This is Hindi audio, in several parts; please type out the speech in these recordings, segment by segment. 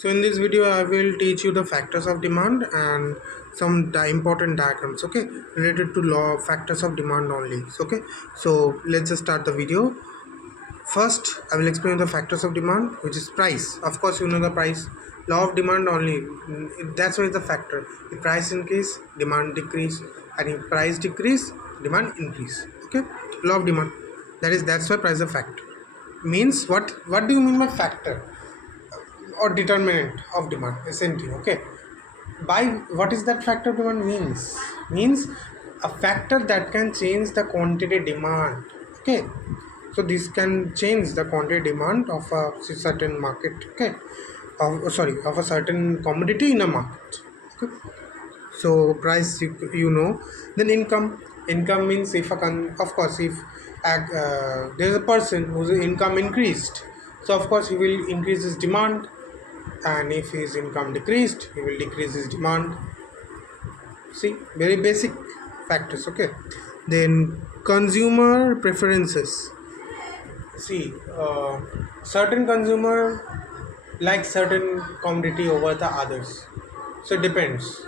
So in this video, I will teach you the factors of demand and some important diagrams, okay, related to law factors of demand only. Okay, so let's just start the video. First, I will explain the factors of demand, which is price. Of course, you know the price. Law of demand only. That's why it's a factor. If price increase, demand decrease, and if price decrease, demand increase. Okay, law of demand. That's why price is a factor. Means what? What do you mean by factor? Or determinant of demand, essentially. Okay, by what is that factor of demand means a factor that can change the quantity demand. Okay, so this can change the quantity demand of a certain market. Okay, of a certain commodity in a market. Okay, so price, you know. Then income means if of course if there is a person whose income increased, so of course he will increase his demand, and if his income decreased, he will decrease his demand. See, very basic factors. Okay, then consumer preferences. See, certain consumer like certain commodity over the others, so it depends.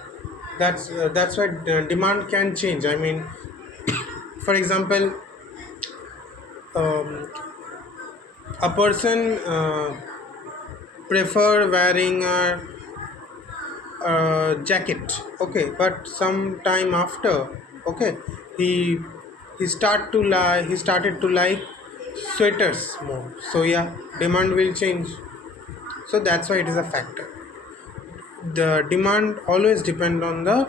That's why demand can change. I mean, for example, um, a person prefer wearing a jacket, okay, but some time after, okay, he he started to like sweaters more. So yeah, demand will change. So that's why it is a factor. The demand always depend on the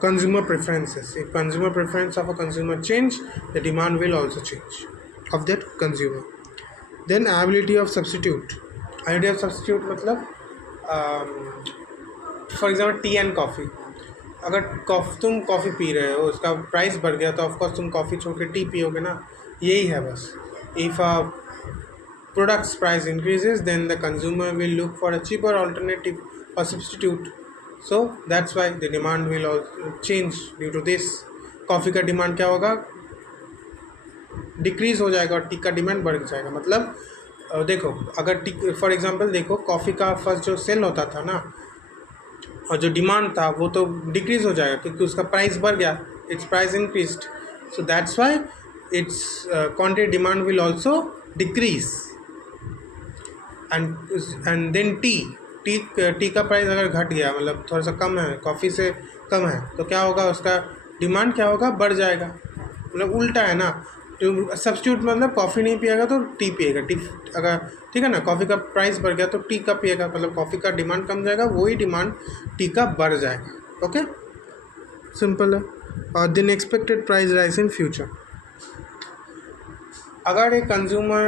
consumer preferences. If consumer preference of a consumer change, the demand will also change of that consumer. Then ability of substitute. Ability of substitute मतलब for example T and coffee. अगर तुम कॉफ़ी पी रहे हो, उसका प्राइस बढ़ गया, तो ऑफकोर्स तुम कॉफ़ी छोड़ के टी पियोगे ना. यही है बस. If a product's price increases, then the consumer will look for a cheaper alternative or substitute. So that's why the demand will also change due to this. Coffee का डिमांड क्या होगा, डिक्रीज हो जाएगा, और टी का डिमांड बढ़ जाएगा. मतलब देखो, अगर टी फॉर एग्जांपल देखो, कॉफ़ी का फर्स्ट जो सेल होता था ना, और जो डिमांड था वो तो डिक्रीज हो जाएगा क्योंकि उसका प्राइस बढ़ गया. Its price increased. So that's why its quantity demand will also decrease. And then tea का प्राइस अगर घट गया, मतलब थोड़ा सा कम है, कॉफ़ी से कम है, तो क्या होगा, उसका डिमांड क्या होगा, बढ़ जाएगा. मतलब उल्टा है ना. तो सब्स्टिट्यूट मतलब कॉफ़ी नहीं पिएगा तो टी पिएगा. टी अगर ठीक है ना, कॉफ़ी का प्राइस बढ़ गया तो टी का पिएगा, मतलब कॉफ़ी का डिमांड कम जाएगा, वही डिमांड टी का बढ़ जाएगा. ओके, सिंपल है. और then expected price rise in future. अगर एक consumer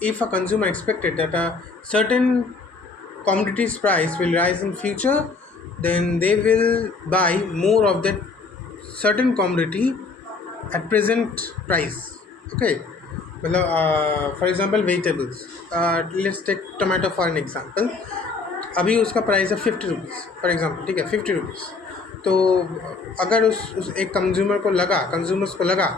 if a consumer expected that a certain commodity's price will rise in future, then they will buy more of that certain commodity at present price. Okay, मतलब for example vegetables, let's take tomato for an example. अभी उसका प्राइस है 50 रुपीज़ फॉर एग्जांपल, ठीक है, 50 रुपीज़. तो अगर उस एक कंज्यूमर्स को लगा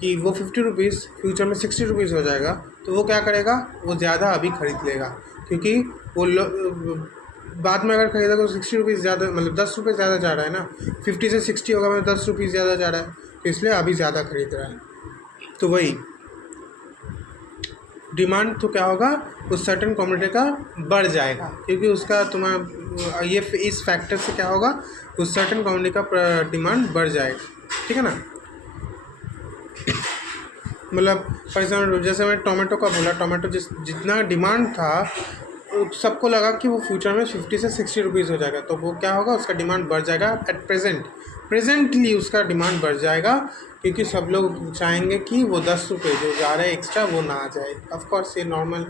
कि वो 50 रुपीज़ फ्यूचर में 60 रुपीज़ हो जाएगा, तो वो क्या करेगा, वो ज़्यादा अभी ख़रीद लेगा, क्योंकि वो बाद में अगर ख़रीदा तो 60 रुपीज़ ज़्यादा, मतलब 10 रुपये ज़्यादा जा रहा है ना. 50 से 60 होगा, मतलब 10 रुपीज़ ज़्यादा जा रहा है, तो इसलिए अभी ज़्यादा ख़रीद रहा है. तो वही डिमांड तो क्या होगा, उस सर्टेन कम्युनिटी का बढ़ जाएगा, क्योंकि उसका तुम्हारा ये इस फैक्टर से क्या होगा, उस सर्टेन कम्युनिटी का डिमांड बढ़ जाएगा. ठीक है ना. मतलब फॉर एग्जाम्पल जैसे मैं टोमेटो का बोला, टोमेटो जितना डिमांड था, सबको लगा कि वो फ्यूचर में 50 से 60 रुपीज़ हो जाएगा, तो वो क्या होगा, उसका डिमांड बढ़ जाएगा. एट प्रेजेंटली उसका डिमांड बढ़ जाएगा, क्योंकि सब लोग चाहेंगे कि वो 10 रुपये जो जा रहा है एक्स्ट्रा वो ना आ जाए. ऑफकोर्स ये नॉर्मल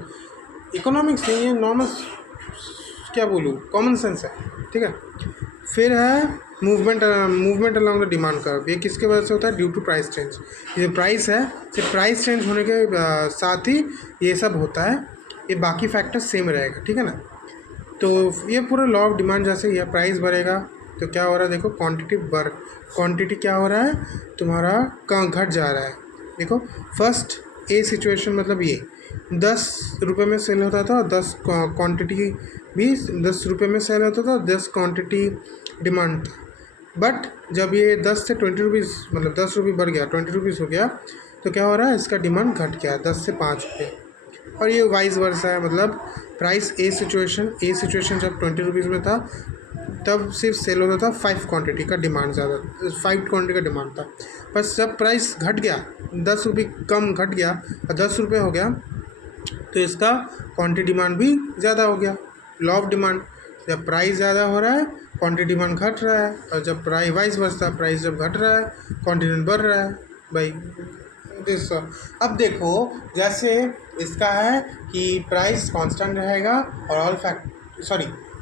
इकोनॉमिक्स नहीं है, नॉर्मल क्या बोलूँ, कॉमन सेंस है. ठीक है. फिर है movement along the demand curve. ये किसके वजह से होता है, ड्यू टू प्राइस चेंज. ये प्राइस है, सिर्फ प्राइस चेंज होने के साथ ही ये सब होता है. ये बाकी फैक्टर सेम रहेगा. ठीक है ना. तो ये पूरा लॉ ऑफ डिमांड जैसे ही है. प्राइस बढ़ेगा तो क्या हो रहा है, देखो क्वांटिटी क्या हो रहा है तुम्हारा, घट जा रहा है. देखो फर्स्ट ए सिचुएशन मतलब ये, 10 रुपये में सेल होता था और 10 क्वांटिटी भी 10 रुपये में सेल होता था और 10 क्वांटिटी डिमांड था। बट जब ये 10 से 20 रुपीज़ मतलब 10 रुपये बढ़ गया, 20 रुपीज़ हो गया, तो क्या हो रहा है, इसका डिमांड घट गया 10 से 5 रुपये। और ये वाइस वर्सा है, मतलब प्राइस ए सिचुएशन जब 20 रुपीज़ में था तब सिर्फ सेल होता था 5 क्वांटिटी का डिमांड, ज़्यादा 5 क्वांटिटी का डिमांड था। बस जब प्राइस घट गया, 10 रुपये कम घट गया और 10 रुपये हो गया, तो इसका क्वांटिटी डिमांड भी ज़्यादा हो गया, लॉ ऑफ डिमांड। जब प्राइस ज़्यादा हो रहा है क्वांटिटी डिमांड घट रहा है, और जब प्राइस वाइस वर्सा, प्राइस जब घट रहा है क्वांटिटी डिमांड बढ़ रहा है भाई दिस। अब देखो, जैसे इसका है कि प्राइस कांस्टेंट रहेगा और ऑल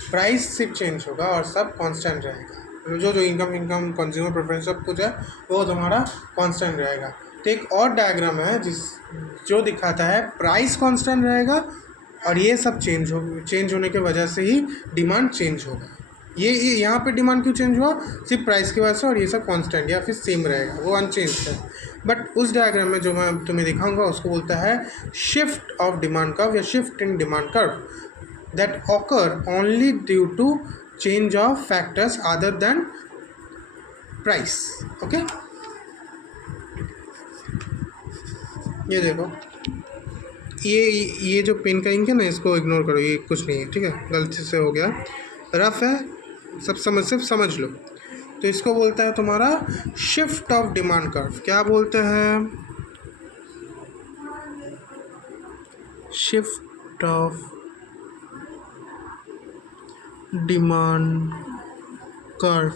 प्राइस सिर्फ चेंज होगा और सब कांस्टेंट रहेगा। जो इनकम कंज्यूमर प्रेफरेंस सब कुछ है वो तुम्हारा कांस्टेंट रहेगा। तो एक और डायग्राम है जो दिखाता है प्राइस कांस्टेंट रहेगा और ये सब चेंज होने की वजह से ही डिमांड चेंज होगा। ये यहाँ पे डिमांड क्यों चेंज हुआ, सिर्फ प्राइस की वजह से, और ये सब कांस्टेंट या फिर सेम रहेगा, वो अनचेंज है। बट उस डायग्राम में जो मैं तुम्हें दिखाऊंगा उसको बोलता है शिफ्ट ऑफ डिमांड कर्व या shift in demand curve that occur only due to change of factors other than price. Okay, ये देखो, ये जो पेन का इंक है ना, इसको इग्नोर करो, ये कुछ नहीं है, ठीक है, गलती से हो गया, रफ है, सिर्फ समझ लो। तो इसको बोलता है तुम्हारा शिफ्ट ऑफ डिमांड कर्व। क्या बोलते हैं, शिफ्ट ऑफ डिमांड कर्व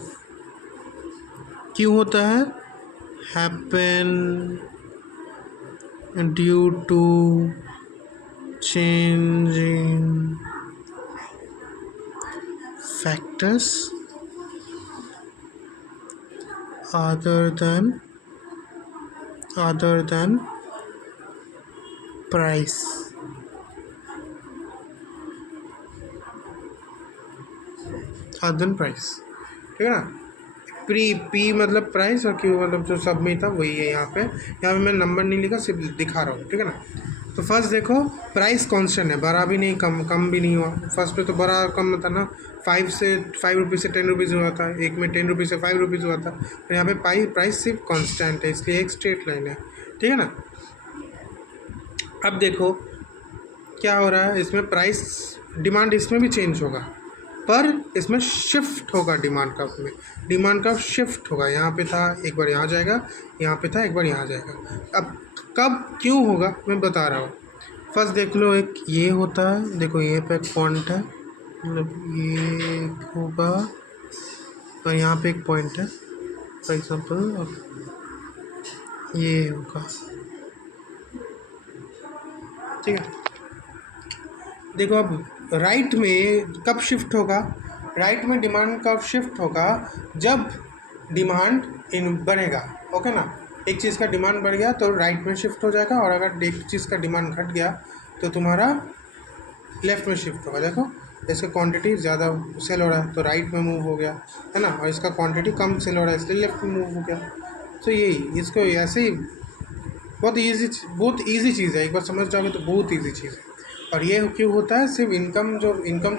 क्यों होता है, happen due to change in factors other than price। Price, ठीक है ना। पी मतलब प्राइस और क्यू मतलब जो सब में था वही है। यहाँ पे मैं नंबर नहीं लिखा, सिर्फ दिखा रहा हूँ, ठीक है ना। तो फर्स्ट देखो, प्राइस कांस्टेंट है, बढ़ा भी नहीं कम भी नहीं हुआ। फर्स्ट पे तो बड़ा कम था ना, 5 रुपये से 10 रुपीज़ हुआ था, एक में 10 रुपये से 5 रुपीज़ हुआ था। तो यहाँ पे प्राइस सिर्फ कांस्टेंट है, इसलिए एक स्ट्रेट लाइन है, ठीक है ना। अब देखो क्या हो रहा है, इसमें प्राइस डिमांड इसमें भी चेंज होगा, पर इसमें शिफ्ट होगा डिमांड कर्व में, डिमांड कर्व शिफ्ट होगा। यहाँ पे था, एक बार यहाँ जाएगा, यहाँ पे था, एक बार यहाँ जाएगा। अब कब क्यों होगा मैं बता रहा हूँ। फर्स्ट देख लो, एक ये होता है, देखो ये पे एक पॉइंट है, मतलब ये होगा और यहाँ पे एक पॉइंट है, फॉर एग्जाम्पल ये होगा, ठीक है। देखो अब राइट में कब शिफ्ट होगा, राइट में डिमांड कब शिफ्ट होगा, जब डिमांड बढ़ेगा, ओके ना। एक चीज़ का डिमांड बढ़ गया तो राइट में शिफ्ट हो जाएगा, और अगर एक चीज़ का डिमांड घट गया तो तुम्हारा लेफ़्ट में शिफ्ट होगा। देखो इसका क्वांटिटी ज़्यादा सेल हो रहा है तो राइट में मूव हो गया, है ना, और इसका क्वांटिटी कम सेल हो रहा है इसलिए लेफ़्ट में मूव हो गया। तो यही, इसको ऐसे ही बहुत ईजी चीज़ है, एक बार समझ जाओगे तो बहुत ईजी चीज़ है। और ये क्यों होता है, सिर्फ इनकम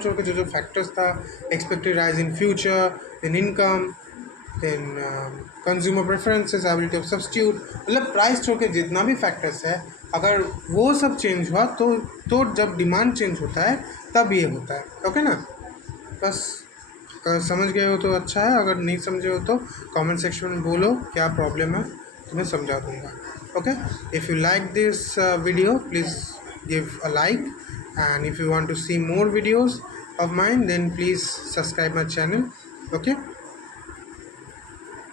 छोड़ के जो फैक्टर्स था, expected rise in future, then income, then consumer preferences, ability of substitute, मतलब प्राइस छोड़ के जितना भी फैक्टर्स है, अगर वो सब चेंज हुआ तो जब डिमांड चेंज होता है तब ये होता है, ओके ना। बस समझ गए हो तो अच्छा है, अगर नहीं समझे हो तो कमेंट सेक्शन में बोलो क्या प्रॉब्लम है, तुम्हें समझा दूँगा, okay. If you like this video please give a like, and if you want to see more videos of mine then please subscribe my channel, okay।